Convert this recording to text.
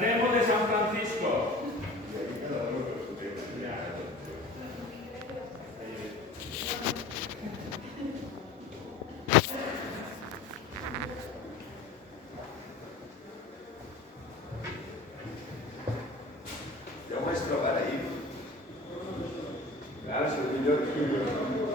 Sanremo de San Francisco. Ja ho vaig trobar ahir. Clar, és el millor que